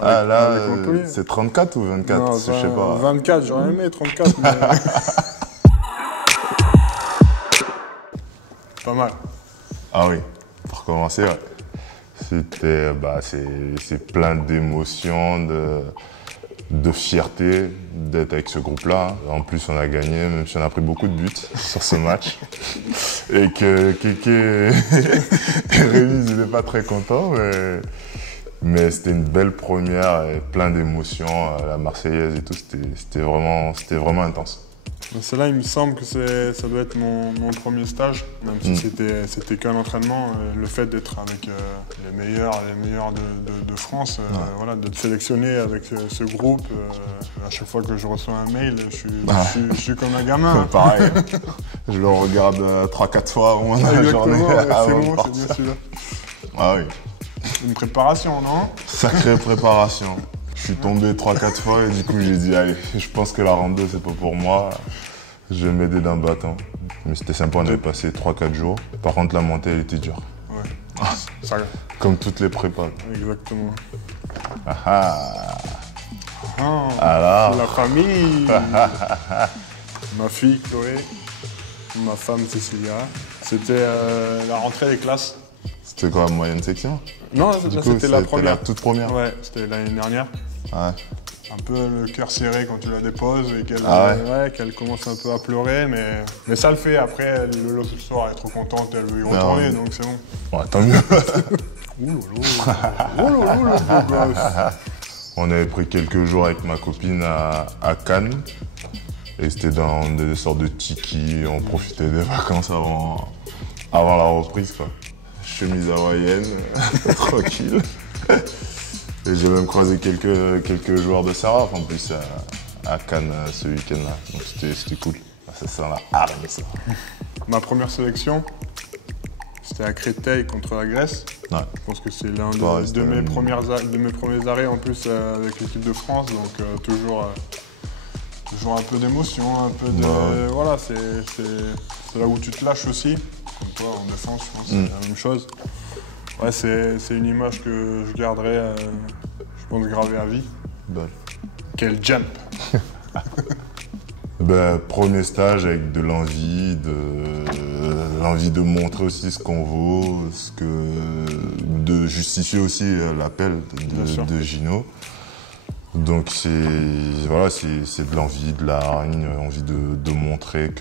Ah là, avec Montpellier. c'est 34 ou 24? Non, Je sais pas. 24, j'aurais aimé 34, mais... Pas mal. Ah oui, pour commencer, ouais. C'était, c'est plein d'émotions, de fierté d'être avec ce groupe-là. En plus, on a gagné, même si on a pris beaucoup de buts sur ce match. Et que Kéké et Rémi, ils n'étaient pas très contents, mais c'était une belle première et plein d'émotions. La Marseillaise et tout, c'était vraiment intense. C'est là, il me semble que ça doit être mon premier stage, même si c'était qu'un entraînement. Le fait d'être avec les meilleurs de France, voilà, d'être sélectionné avec ce groupe, à chaque fois que je reçois un mail, je suis comme un gamin. Pareil, je le regarde 3-4 fois au moins dans la journée. C'est bon, c'est bien celui-là. Ah oui. Une préparation, non? Sacrée préparation. Je suis tombé 3-4 fois et du coup j'ai dit allez, je pense que la ronde 2 c'est pas pour moi. Je vais m'aider d'un bâton. Mais c'était sympa, on avait passé 3-4 jours. Par contre la montée elle était dure. Ouais. Ça... Comme toutes les prépas. Exactement. Ah ah. Alors. La famille. Ma fille Chloé, ma femme Cécilia. C'était la rentrée des classes. C'était quoi, moyenne section? Non, c'était la première. La toute première? Ouais, c'était l'année dernière. Ouais. Un peu le cœur serré quand tu la déposes et qu'elle commence un peu à pleurer, mais ça le fait. Après, le soir, elle est trop contente, elle veut y retourner, donc c'est bon. Ouais, tant mieux. Ouh. On avait pris quelques jours avec ma copine à Cannes. Et c'était dans des sortes de tiki, on profitait des vacances avant la reprise, quoi. Chemise hawaïenne, tranquille. Et j'ai même croisé quelques joueurs de Saraf en plus à Cannes ce week-end-là. Donc c'était cool. Ça sent la hargne, ça. Ma première sélection, c'était à Créteil contre la Grèce. Ouais. Je pense que c'est l'un de mes premiers arrêts en plus avec l'équipe de France. Donc toujours un peu d'émotion, un peu de... Ouais. Voilà, c'est là où tu te lâches aussi. Comme toi, en défense, je pense, c'est la même chose. Ouais, c'est une image que je garderai, je pense, gravée à vie. Bon. Quel jump! Premier stage avec de l'envie de montrer aussi ce qu'on vaut, de justifier aussi l'appel de Gino. Donc c'est de l'envie, de la hargne, envie de montrer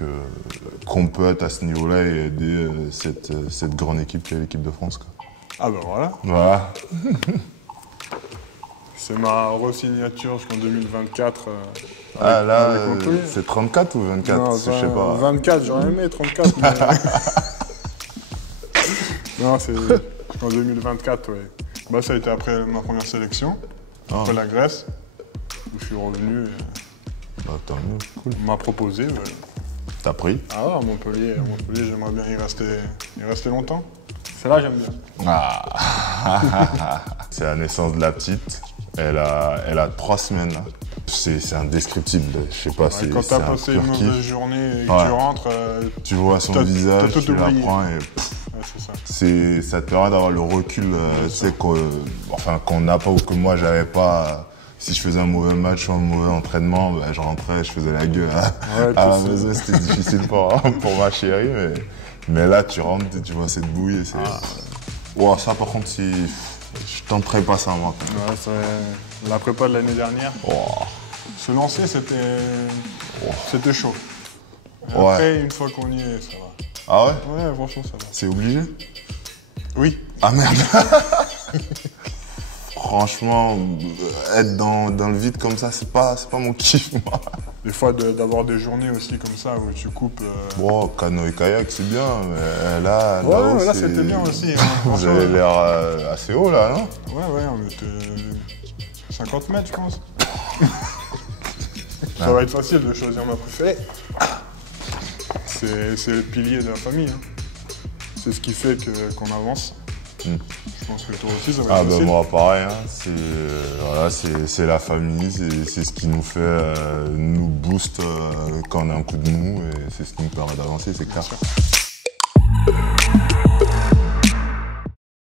qu'on peut être à ce niveau-là et aider cette grande équipe qui est l'équipe de France, quoi. Ah ben voilà. Voilà. C'est ma re-signature jusqu'en 2024. Ah là, c'est 34 ou 24? Non, je sais pas. 24, j'aurais aimé 34. Mais... non, c'est jusqu'en 2024, ouais. Bah, ça a été après ma première sélection, après la Grèce, où je suis revenu. Tant mieux, cool. On m'a proposé. Ouais. T'as pris? Ah ouais, à Montpellier, j'aimerais bien y rester longtemps. C'est là, j'aime bien. Ah. C'est la naissance de la petite. Elle a 3 semaines. Là. C'est indescriptible. Je sais pas, quand t'as passé une mauvaise journée et que tu rentres, tu vois son visage, tu la prends et c'est ça. Ça te permet d'avoir le recul, tu sais, qu'on n'a pas ou que moi j'avais pas. Si je faisais un mauvais match ou un mauvais entraînement, je rentrais, je faisais la gueule à la maison. C'était difficile pour ma chérie, mais là tu rentres et tu vois cette bouille. Wow, ça par contre, je tenterais pas ça moi. Ouais, la prépa de l'année dernière. Se lancer, c'était chaud. Après, une fois qu'on y est, ça va. Ah ouais? Ouais, franchement, ça va. C'est obligé? Oui. Ah merde. Franchement, être dans le vide comme ça, c'est pas mon kiff, moi. Des fois, d'avoir des journées aussi comme ça où tu coupes. Bon, canoë kayak, c'est bien, mais là c'était bien aussi. Hein, vous avez l'air assez haut, là, non? Ouais, on était 50 mètres, je pense. Ça va être facile de choisir ma préférée. C'est le pilier de la famille. Hein. C'est ce qui fait qu'on avance. Je pense que toi aussi, ça va être facile. Moi, pareil. Hein. C'est la famille, c'est ce qui nous fait, nous booste quand on a un coup de mou et c'est ce qui nous permet d'avancer, c'est clair.